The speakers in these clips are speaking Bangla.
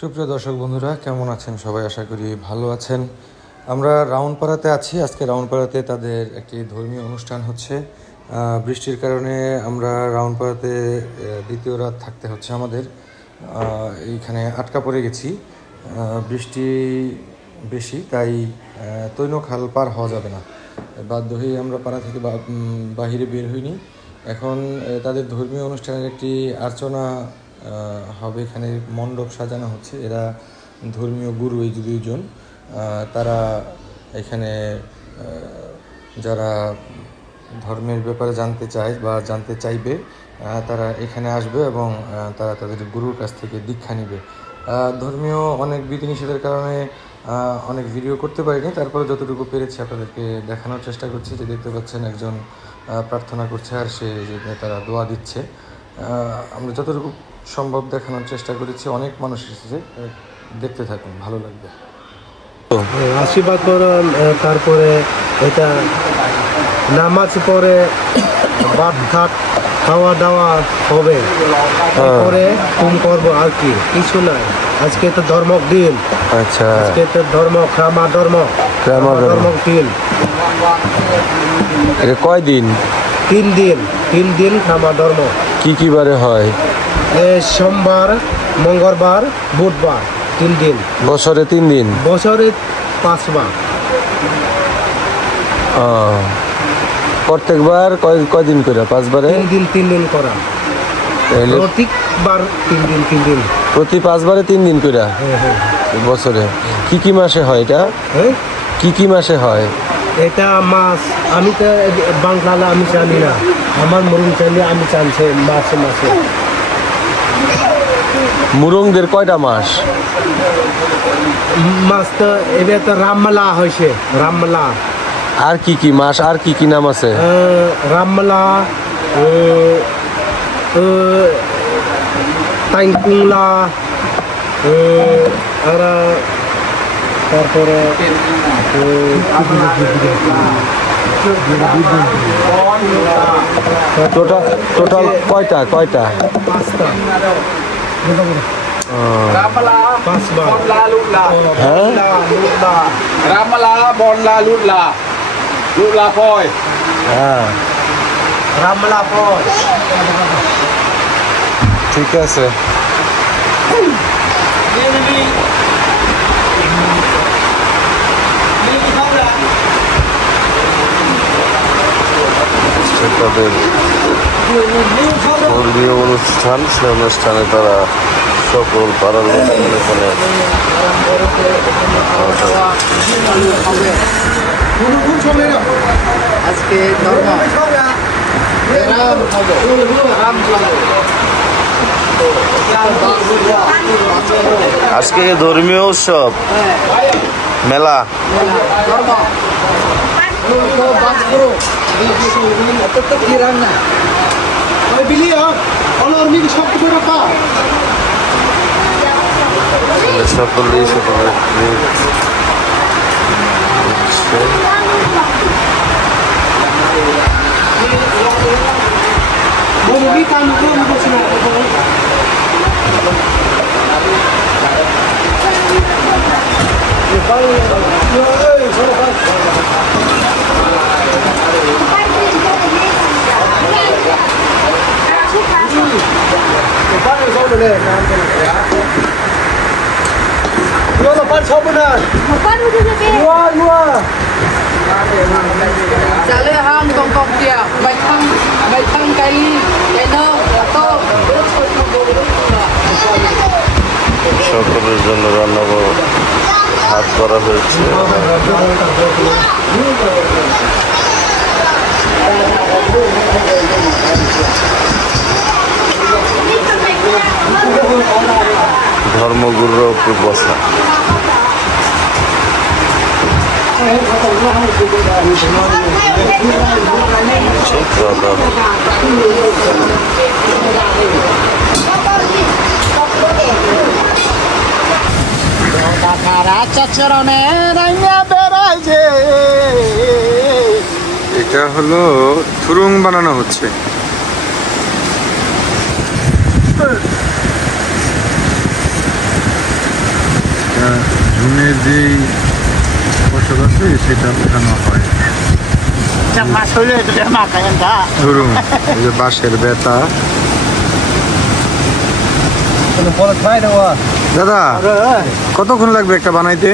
সুপ্রিয় দর্শক বন্ধুরা, কেমন আছেন সবাই? আশা করি ভালো আছেন। আমরা রাউন্ডপাড়াতে আছি। আজকে রাউন্ডপাড়াতে তাদের একটি ধর্মীয় অনুষ্ঠান হচ্ছে। বৃষ্টির কারণে আমরা রাউন্ডপাড়াতে দ্বিতীয় রাত থাকতে হচ্ছে আমাদের। এইখানে আটকা পড়ে গেছি, বৃষ্টি বেশি, তাই তৈনখাল পার হওয়া যাবে না। বাধ্য হয়ে আমরা পাড়া থেকে বাহিরে বের হইনি। এখন তাদের ধর্মীয় অনুষ্ঠানের একটি আর্চনা হবে, এখানে মণ্ডপ সাজানো হচ্ছে। এরা ধর্মীয় গুরু, এই দুইজন, তারা এখানে যারা ধর্মের ব্যাপারে জানতে চায় বা জানতে চাইবে তারা এখানে আসবে এবং তারা তাদের গুরুর কাছ থেকে দীক্ষা নেবে। ধর্মীয় অনেক বিধিনিষেধের কারণে অনেক ভিডিও করতে পারিনি, তারপরে যতটুকু পেরেছি আপনাদেরকে দেখানোর চেষ্টা করছি। যে দেখতে পাচ্ছেন একজন প্রার্থনা করছে আর তারা দোয়া দিচ্ছে। আমরা যতটুকু সম্ভব দেখানোর চেষ্টা করেছি। অনেক মানুষ এসেছে, দেখতে থাকুন, ভালো লাগবে। আশীর্বাদ করুন, তারপরে এটা নামাজ পড়ে ভাত ঘাট খাওয়া দাওয়া হবে, তারপরে কুম করবো, আর কি কিছু নাই। আজকে তো ধর্ম দিন। আচ্ছা, আজকে তো ধর্ম ধর্ম দিন। এটা কয় দিন? 3 দিন খামা ধর্ম। কি বারে হয়? সোমবার, মঙ্গলবার, বুধবার, 3 দিন। বছরে 3 দিন? বছরে 5 বার। প্রত্যেকবার কয়দিন করে? 5 বারে? 3 দিন করা। প্রত্যেকবার 3 দিন। প্রতি 5 বারে 3 দিন করে বছরে? কি মাসে হয় এটা? কি মাসে হয় এটা? মাস আমি তো বাংলা আমি জানি না, আমার মুরুং চাইলে আমি জানছি মাসে। মুরুংদের কয়টা মাস? মাস তো এবার তো রামমেলা হয়েছে, রামমেলা। আর কি মাস, আর কি নাম আছে? রামমেলা, টাইকুংলা, আর তারপরে টোটাল কয়টা? 5টা। রামলা বনলা লুটলা লুটলা পয়। রামলা পয়। ঠিক আছে। তাদের ধর্মীয় অনুষ্ঠান, সে অনুষ্ঠানে তারা সকল পাড়ার এখানে আজকে ধর্মীয় উৎসব মেলা। সকলেই সকলের জন্য রান্না হাত করা হয়েছে। ধর্মগুরুর উপর বসা। এটা হলো থুরুং বানানো হচ্ছে। ঝুনের যেই ফসল আছে সেটা উঠানো হয়। ধরুন এই যে বাঁশের বেতা। দাদা কতক্ষণ লাগবে একটা বানাইতে?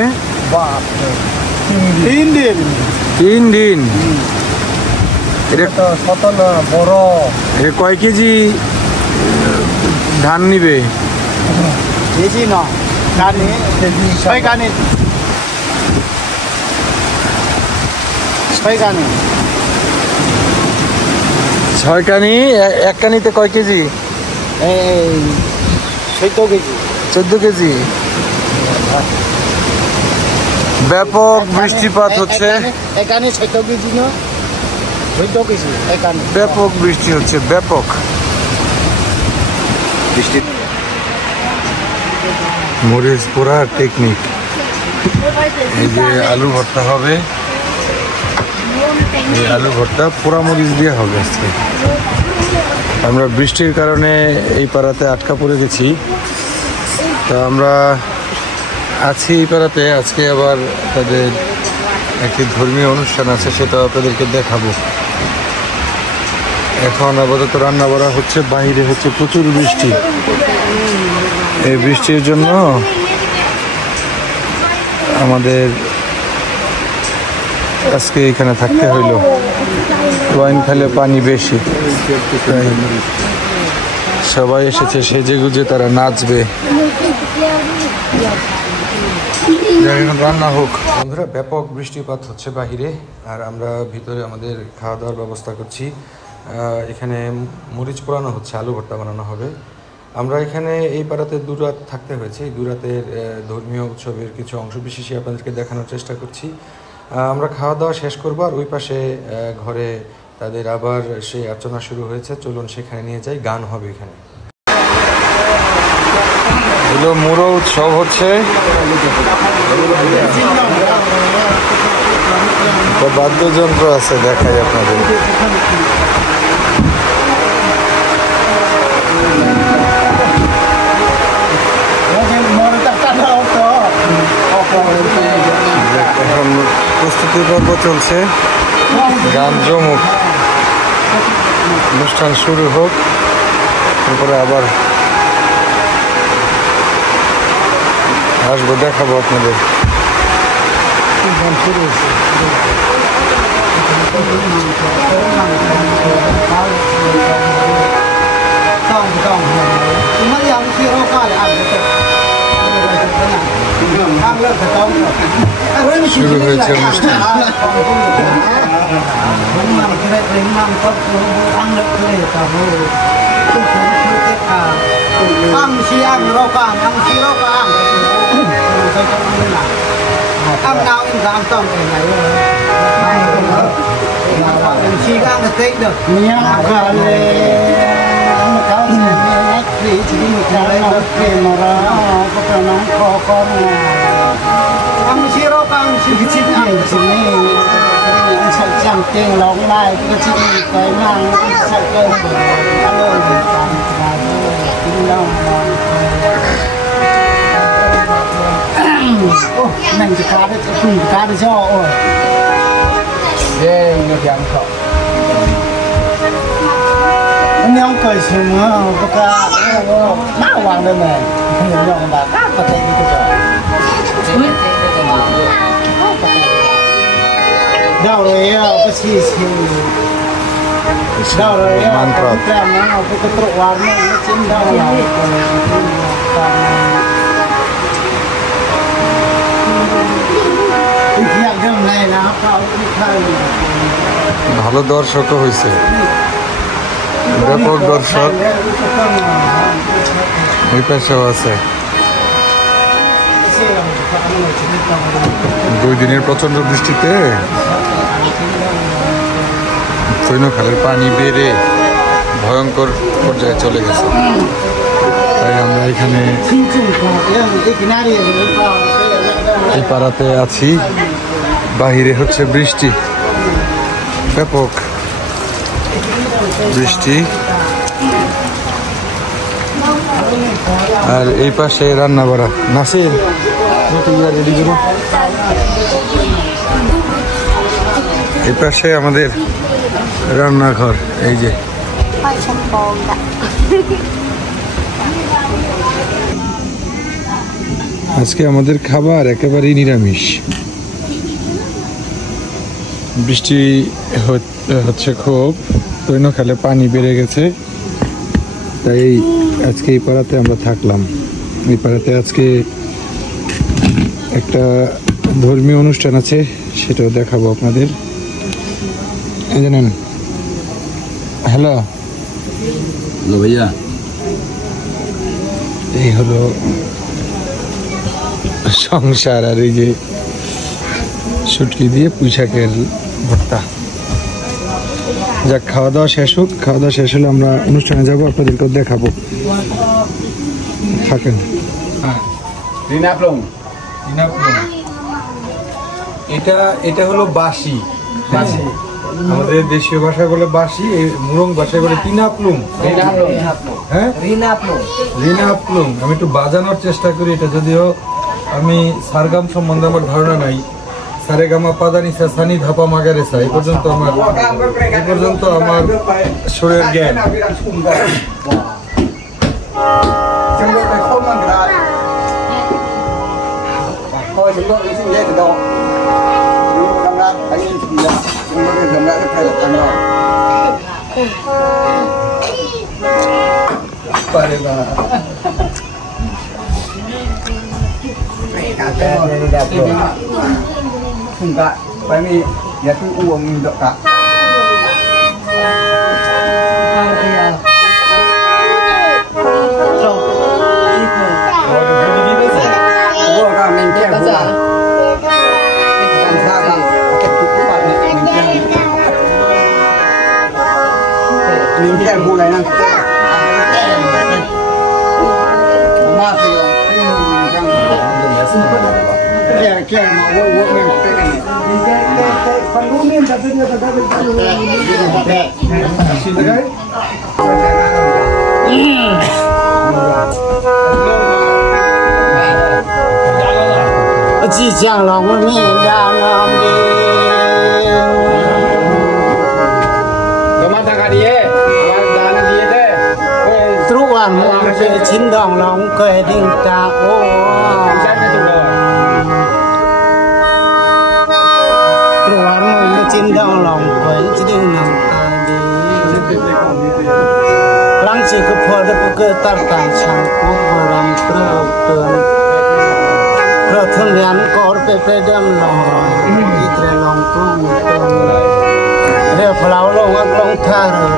3 দিন। 3 দিন। এটা বড় কয় কেজি ধান নিবে? বেশি না, কানি 6 কানি 6 কানি 6 কানি। এক কানিতে কয় কেজি? এই 14 কেজি। 14 কেজি। ব্যাপক বৃষ্টিপাত হচ্ছে, এখানে 14 কেজি না 14 কেজি এখানে। ব্যাপক বৃষ্টি হচ্ছে, ব্যাপক বৃষ্টি। মরিচ পোড়ার টেকনিক। এই যে আলু ভর্তা হবে, এই আলু ভর্তা পোড়া মরিচ দিয়ে হবে আজকে। আমরা বৃষ্টির কারণে এই পাড়াতে আটকা পড়ে গেছি, তো আমরা আছি এই পাড়াতে। আজকে আবার তাদের একটি ধর্মীয় অনুষ্ঠান আছে, সেটা আপনাদেরকে দেখাবো। এখন আপাতত রান্না বাড়া হচ্ছে, বাইরে হচ্ছে প্রচুর বৃষ্টি। এই বৃষ্টির জন্য আমাদের আজকে এখানে থাকতে হইল। ওয়াইন খেলে পানি বেশি, তাই সবাই এসেছে সেজে গুজে, তারা নাচবে। এখন রান্না হোক। বন্ধুরা, ব্যাপক বৃষ্টিপাত হচ্ছে বাহিরে, আর আমরা ভিতরে আমাদের খাওয়া দাওয়ার ব্যবস্থা করছি। এখানে মরিচ পোড়ানো হচ্ছে, আলু ভর্তা বানানো হবে। আমরা এখানে এই পাড়াতে 2 রাত থাকতে হয়েছে। এই 2 রাতের ধর্মীয় উৎসবের কিছু অংশ বিশেষই আপনাদেরকে দেখানোর চেষ্টা করছি। আমরা খাওয়া দাওয়া শেষ করবো, আর ওই পাশে ঘরে তাদের আবার সেই আর্চনা শুরু হয়েছে। চলুন সেখানে নিয়ে যাই, গান হবে এখানে। এগুলো মুরো উৎসব হচ্ছে, বাদ্যযন্ত্র আছে, দেখাই আপনাদের। এখন প্রস্তুতি পর্ব চলছে, গান জমুক, অনুষ্ঠান শুরু হোক, তারপরে আবার আসবো, দেখাবো আপনাদের। শুরু হয়েছে অনুষ্ঠান। chẳng tiếng lòng lại cái chị cái nàng sẽ lên ơi tiếng lòng mình thì cá đấy phun cá đấy cho ôi ghê nó chẳng khó anh em cười sướng á có cá má hoàng đây này không nhận lòng là cá có thể đi cái đau rồi cái gì đau rồi cái tràm nó cái trộn vào nó chín đau là ভালো দর্শক হয়েছে, ব্যাপক দর্শক ওই পাশেও আছে। 2 দিনের প্রচন্ড বৃষ্টিতে খালের পানি বেড়ে ভয়ঙ্কর পর্যায়ে চলে গেছে, তাই আমরা এখানে এই পাড়াতে আছি। বাহিরে হচ্ছে বৃষ্টি, ব্যাপক বৃষ্টি, আর এই পাশে রান্না বাড়া। নাসির রেডি করো। এই পাশে আমাদের রান্নাঘর, এই যে আজকে আমাদের খাবার একেবারেই নিরামিষ। বৃষ্টি হচ্ছে খুব, খালে পানি বেড়ে গেছে, তাই আজকে এই পাড়াতে আমরা থাকলাম। এই পাড়াতে আজকে একটা ধর্মীয় অনুষ্ঠান আছে, সেটাও দেখাবো আপনাদের। জানেন, হ্যালো ভাইয়া, এই হলো সংসার। আর এই যে শুটকি দিয়ে পুঁইশাকের ভর্তা। যাক, খাওয়া দাওয়া শেষ হোক। খাওয়া দাওয়া শেষ হলে আমরা অনুষ্ঠানে যাবো, আপনাদেরকেও দেখাবো। থাকেন। এটা হলো বাসি। আমাদের দেশীয় ভাষায় বলে বাসি, মুরং ভাষায় বলে টিনাপ্লুম। হ্যাঁ, রিনাপ্লুম। আমি একটু বাজানোর চেষ্টা করি এটা, যদিও আমি সারগাম সম্বন্ধে আমার ধারণা নাই। সারেগামা পাদানিসা সানি ধাপা মাগারেসা, এই পর্যন্ত আমার সুরের জ্ঞান। Enggak, ini ya tuh uang untuk kak. Mình mua này nè. Chỉ chẳng lòng mình đang làm đi. Truan về chín đồng lòng cười đinh ta ô. Truan về chín đồng lòng cười đinh nằm ta đi. Lăng chỉ có phơi được cái tạt tàn chẳng có phơi làm trâu tường. Rồi thương lian có pe đâm lòng ít re lòng trung tường. Re pháo lòng ác lòng tha rồi.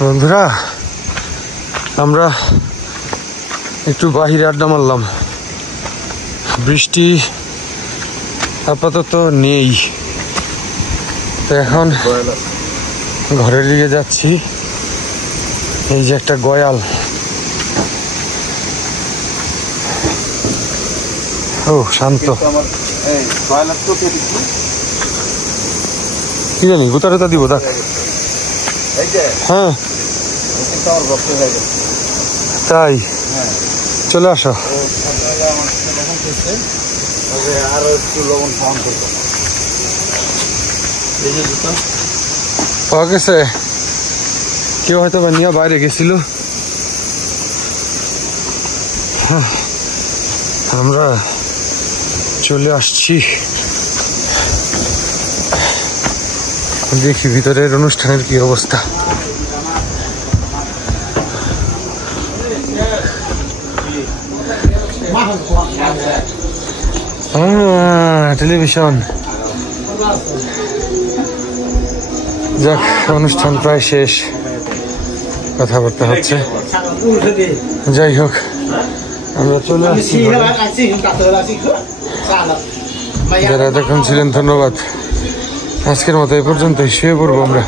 বন্ধুরা, আমরা একটু বাহিরে আড্ডা মারলাম। বৃষ্টি আপাতত নেই, তো এখন ঘরের দিকে যাচ্ছি। এই যে একটা গয়াল, ও শান্ত। কি জানি গোটা টোটা দিব, দেখ। হ্যাঁ তাই, চলে আসো। পাওয়া গেছে, কেউ হয়তো বা নিয়ে বাইরে গেছিল। আমরা চলে আসছি। দেখি ভিতরের অনুষ্ঠানের কি অবস্থা। টেলিভিশন। যাক, অনুষ্ঠান প্রায় শেষ, কথাবার্তা হচ্ছে। যাই হোক, আমরা চলে আসছি। যারা এতক্ষণ ছিলেন ধন্যবাদ। আজকের মতো এই পর্যন্তই, শুয়ে পড়বো আমরা।